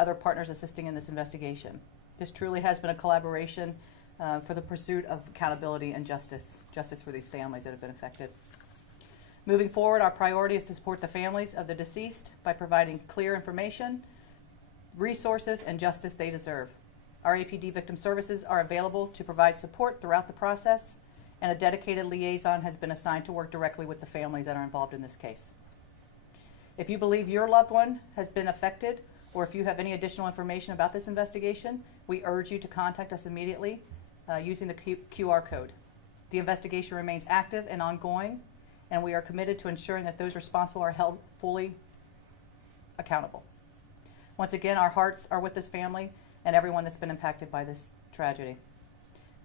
other partners assisting in this investigation. This truly has been a collaboration for the pursuit of accountability and justice for these families that have been affected. Moving forward, our priority is to support the families of the deceased by providing clear information, resources, and justice they deserve. Our APD victim services are available to provide support throughout the process, and a dedicated liaison has been assigned to work directly with the families that are involved in this case. If you believe your loved one has been affected, or if you have any additional information about this investigation, we urge you to contact us immediately using the QR code. The investigation remains active and ongoing, and we are committed to ensuring that those responsible are held fully accountable. Once again, our hearts are with this family and everyone that's been impacted by this tragedy.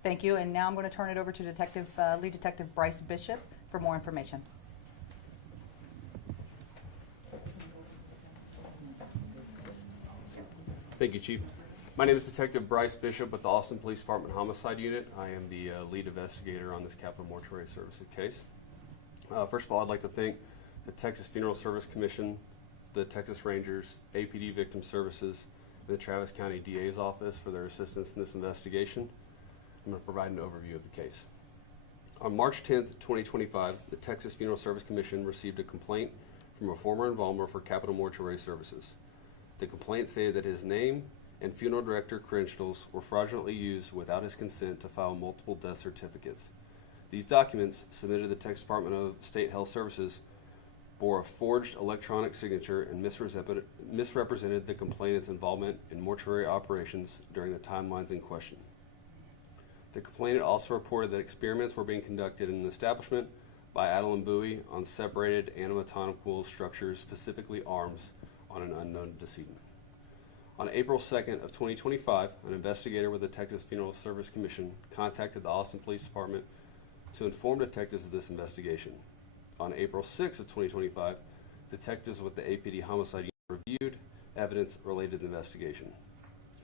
Thank you, and now I'm going to turn it over to Lead Detective Bryce Bishop for more information. Thank you, Chief. My name is Detective Bryce Bishop with the Austin Police Department Homicide Unit. I am the lead investigator on this Capital Mortuary Services case. First of all, I'd like to thank the Texas Funeral Service Commission, the Texas Rangers, APD Victim Services, and the Travis County DA's office for their assistance in this investigation. I'm going to provide an overview of the case. On March 10th, 2025, the Texas Funeral Service Commission received a complaint from a former embalmer for Capital Mortuary Services. The complaint stated that his name and funeral director credentials were fraudulently used without his consent to file multiple death certificates. These documents, submitted to the Texas Department of State Health Services, bore a forged electronic signature and misrepresented the complainant's involvement in mortuary operations during the timelines in question. The complainant also reported that experiments were being conducted in an establishment by Adeline Bowie on separated anatomical structures, specifically arms, on an unknown decedent. On April 2nd of 2025, an investigator with the Texas Funeral Service Commission contacted the Austin Police Department to inform detectives of this investigation. On April 6th of 2025, detectives with the APD Homicide Unit reviewed evidence related to the investigation.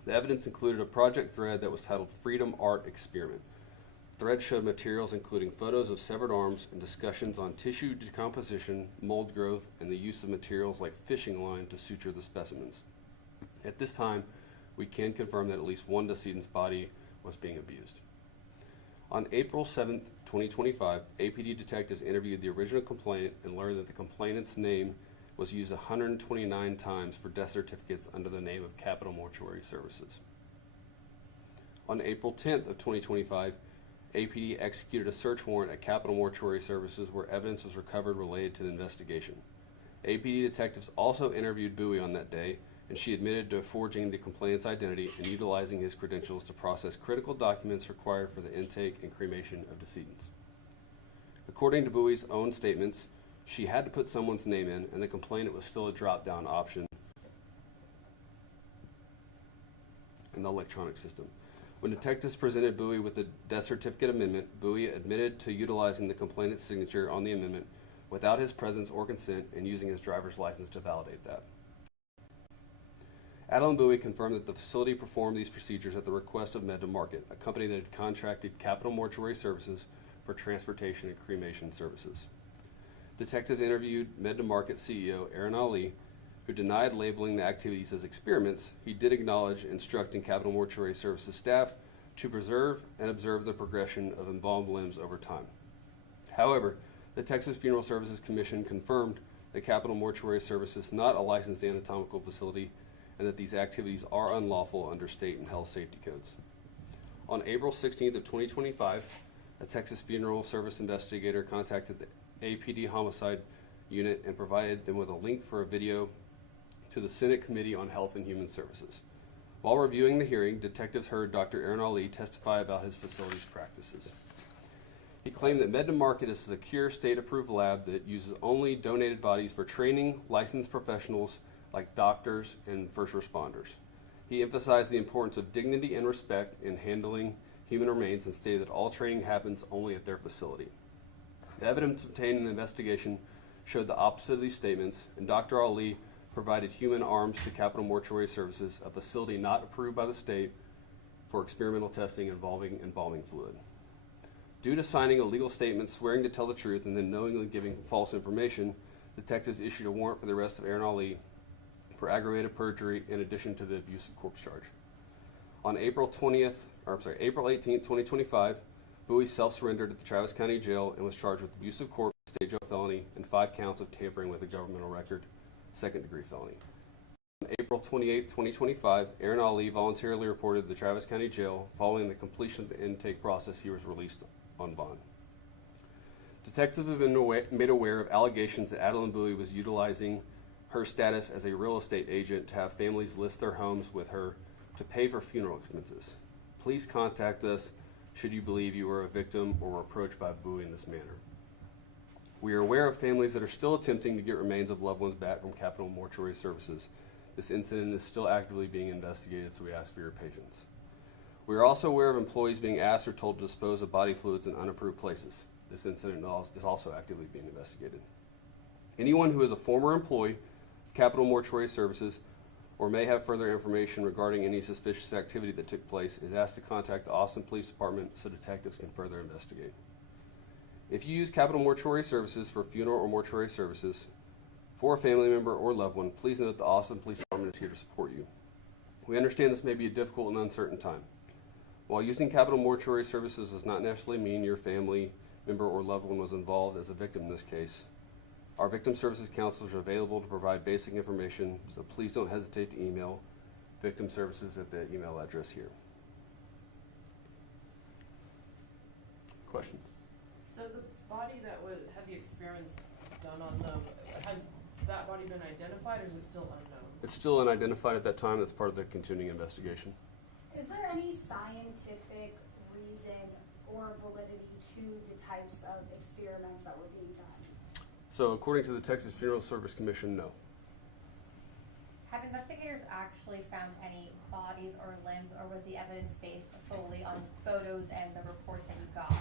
The evidence included a project thread that was titled Freedom Art Experiment. The thread showed materials including photos of severed arms and discussions on tissue decomposition, mold growth, and the use of materials like fishing line to suture the specimens. At this time, we can confirm that at least one decedent's body was being abused. On April 7th, 2025, APD detectives interviewed the original complainant and learned that the complainant's name was used 129 times for death certificates under the name of Capital Mortuary Services. On April 10th of 2025, APD executed a search warrant at Capital Mortuary Services where evidence was recovered related to the investigation. APD detectives also interviewed Bowie on that day, and she admitted to forging the complainant's identity and utilizing his credentials to process critical documents required for the intake and cremation of decedents. According to Bowie's own statements, she had to put someone's name in, and the complainant was still a drop-down option in the electronic system. When detectives presented Bowie with the death certificate amendment, Bowie admitted to utilizing the complainant's signature on the amendment without his presence or consent and using his driver's license to validate that. Adeline Bowie confirmed that the facility performed these procedures at the request of MedtoMarket, a company that had contracted Capital Mortuary Services for transportation and cremation services. Detectives interviewed MedtoMarket CEO Aaron Ali, who denied labeling the activities as experiments. He did acknowledge instructing Capital Mortuary Services staff to preserve and observe the progression of embalmed limbs over time. However, the Texas Funeral Services Commission confirmed that Capital Mortuary Services is not a licensed anatomical facility and that these activities are unlawful under state and health safety codes. On April 16th of 2025, a Texas Funeral Service investigator contacted the APD Homicide Unit and provided them with a link for a video to the Senate Committee on Health and Human Services. While reviewing the hearing, detectives heard Dr. Aaron Ali testify about his facility's practices. He claimed that MedtoMarket is a secure state-approved lab that uses only donated bodies for training licensed professionals like doctors and first responders. He emphasized the importance of dignity and respect in handling human remains and stated that all training happens only at their facility. The evidence obtained in the investigation showed the opposite of these statements, and Dr. Ali provided human arms to Capital Mortuary Services, a facility not approved by the state for experimental testing involving embalming fluid. Due to signing a legal statement swearing to tell the truth and then knowingly giving false information, detectives issued a warrant for the arrest of Aaron Ali for aggravated perjury in addition to the abuse of corpse charge. On April 18th, 2025, Bowie self-surrendered at the Travis County Jail and was charged with abuse of corpse, stage of felony, and 5 counts of tampering with a governmental record, second-degree felony. On April 28, 2025, Aaron Ali voluntarily reported to the Travis County Jail. Following the completion of the intake process, he was released on bond. Detectives have been made aware of allegations that Adeline Bowie was utilizing her status as a real estate agent to have families list their homes with her to pay for funeral expenses. Please contact us should you believe you were a victim or were approached by Bowie in this manner. We are aware of families that are still attempting to get remains of loved ones back from Capital Mortuary Services. This incident is still actively being investigated, so we ask for your patience. We are also aware of employees being asked or told to dispose of body fluids in unapproved places. This incident is also actively being investigated. Anyone who is a former employee of Capital Mortuary Services or may have further information regarding any suspicious activity that took place is asked to contact the Austin Police Department so detectives can further investigate. If you use Capital Mortuary Services for funeral or mortuary services for a family member or loved one, please know that the Austin Police Department is here to support you. We understand this may be a difficult and uncertain time. While using Capital Mortuary Services does not necessarily mean your family member or loved one was involved as a victim in this case, our victim services counselors are available to provide basic information, so please don't hesitate to email victim services at the email address here. Questions? So the body that had the experiments done on them, has that body been identified or is it still unknown? It's still unidentified at that time. That's part of the continuing investigation. Is there any scientific reason or validity to the types of experiments that were being done? So according to the Texas Funeral Service Commission, no. Have investigators actually found any bodies or limbs, or was the evidence based solely on photos and the reports that you got?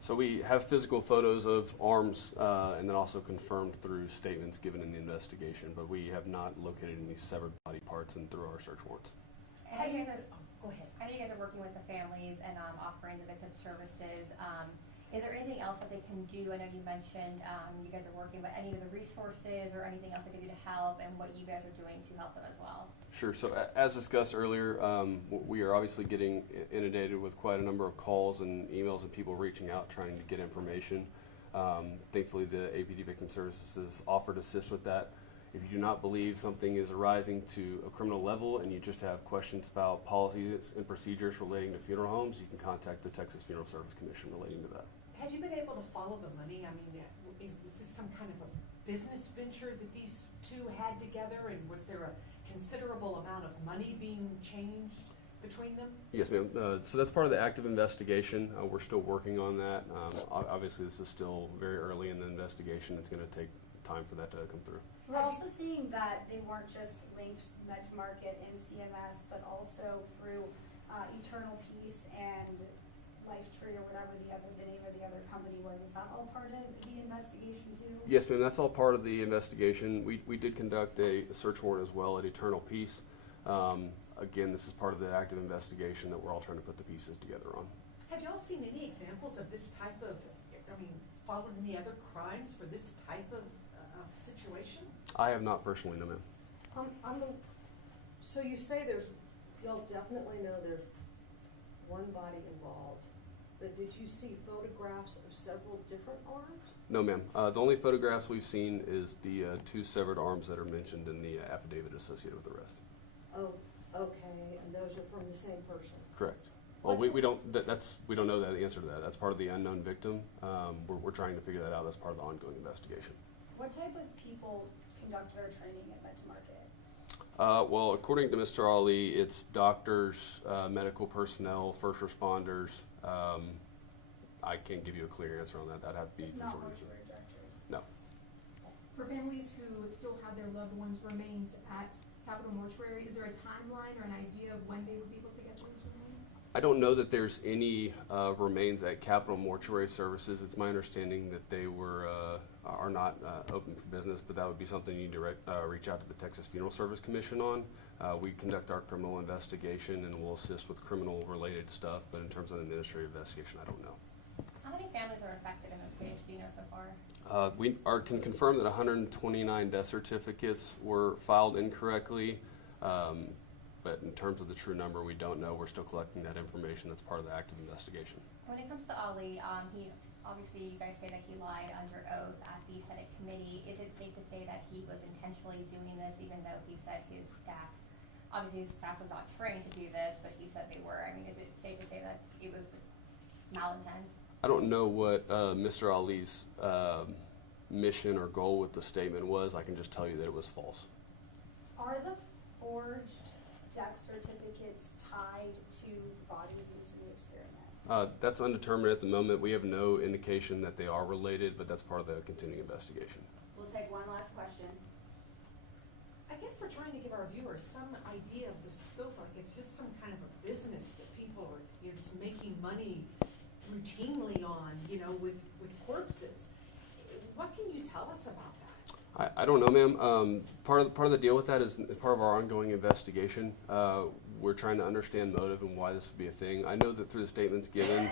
So we have physical photos of arms and then also confirmed through statements given in the investigation, but we have not located any severed body parts and through our search warrants. And you guys Go ahead. I know you guys are working with the families and offering the victim services. Is there anything else that they can do? I know you mentioned you guys are working, but any of the resources or anything else they can do to help, and what you guys are doing to help them as well? Sure. So as discussed earlier, we are obviously getting inundated with quite a number of calls and emails and people reaching out trying to get information. Thankfully, the APD Victim Services offer to assist with that. If you do not believe something is arising to a criminal level and you just have questions about policies and procedures relating to funeral homes, you can contact the Texas Funeral Service Commission relating to that. Have you been able to follow the money? I mean, was this some kind of a business venture that these two had together, and was there a considerable amount of money being changed between them? Yes, ma'am. So that's part of the active investigation. We're still working on that. Obviously, this is still very early in the investigation. It's going to take time for that to come through. We're also seeing that they weren't just linked MedtoMarket and CMS, but also through Eternal Peace and Lifetree or whatever the name of the other company was. Is that all part of the investigation too? Yes, ma'am. That's all part of the investigation. We did conduct a search warrant as well at Eternal Peace. Again, this is part of the active investigation that we're all trying to put the pieces together on. Have y'all seen any examples of this type of, followed any other crimes for this type of situation? I have not personally, no, ma'am. So you say y'all definitely know there's one body involved, but did you see photographs of several different arms? No, ma'am. The only photographs we've seen is the 2 severed arms that are mentioned in the affidavit associated with the arrest. Oh, okay, and those are from the same person? Correct. Well, we don't we don't know the answer to that. That's part of the unknown victim. We're trying to figure that out as part of the ongoing investigation. What type of people conduct their training at MedtoMarket? Well, according to Mr. Ali, it's doctors, medical personnel, first responders. I can't give you a clear answer on that. That'd have to be Not sort of- mortuary directors. No. For families who still have their loved ones' remains at Capital Mortuary, is there a timeline or an idea of when they would be able to get those remains? I don't know that there's any remains at Capital Mortuary Services. It's my understanding that they are not open for business, but that would be something you need to reach out to the Texas Funeral Service Commission on. We conduct our criminal investigation and we'll assist with criminal-related stuff, but in terms of an administrative investigation, I don't know. How many families are affected in this case? Do you know so far? Can confirm that 129 death certificates were filed incorrectly, but in terms of the true number, we don't know. We're still collecting that information. That's part of the active investigation. When it comes to Ali, he obviously, you guys say that he lied under oath at the Senate committee. Is it safe to say that he was intentionally doing this, even though he said his staff, obviously his staff was not trained to do this, but he said they were? I mean, is it safe to say that it was malintent? I don't know what Mr. Ali's mission or goal with the statement was. I can just tell you that it was false. Are the forged death certificates tied to the bodies used in the experiment? That's undetermined at the moment. We have no indication that they are related, but that's part of the continuing investigation. We'll take one last question. I guess we're trying to give our viewers some idea of the scope. Like it's just some kind of a business that people are, just making money routinely on, with corpses. What can you tell us about that? I don't know, ma'am. Part of the deal with that is part of our ongoing investigation. We're trying to understand motive and why this would be a thing. I know that through the statements given,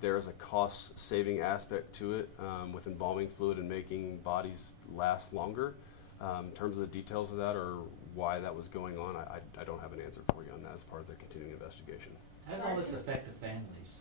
there is a cost-saving aspect to it with embalming fluid and making bodies last longer. In terms of the details of that or why that was going on, I don't have an answer for you on that as part of the continuing investigation. How does all this affect the families?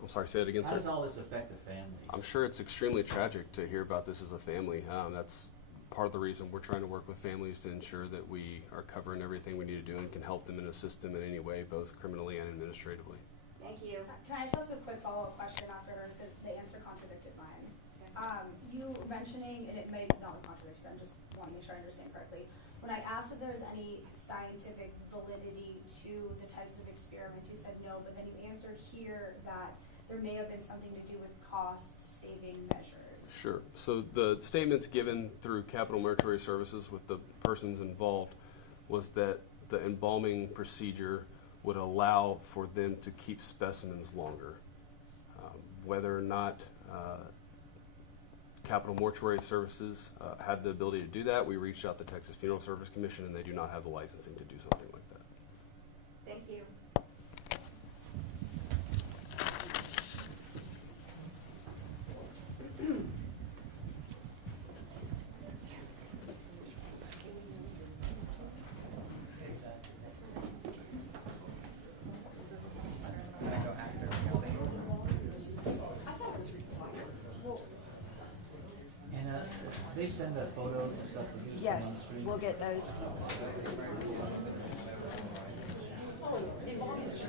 I'm sorry, say it again, How sir. does all this affect the families? I'm sure it's extremely tragic to hear about this as a family. That's part of the reason we're trying to work with families to ensure that we are covering everything we need to do and can help them and assist them in any way, both criminally and administratively. Thank you. Can I just ask a quick follow-up question after hers, because the answer contradicted mine? You mentioning, and it may not be contradictory, I just want to make sure I understand correctly. When I asked if there was any scientific validity to the types of experiments, you said no, but then you answered here that there may have been something to do with cost-saving measures. Sure. So the statements given through Capital Mortuary Services with the persons involved was that the embalming procedure would allow for them to keep specimens longer. Whether or not Capital Mortuary Services had the ability to do that, we reached out to the Texas Funeral Service Commission, and they do not have the licensing to do something like that. Thank you. And they send the photos and stuff for you to Yes, put on the screen? we'll get those. Oh, they've always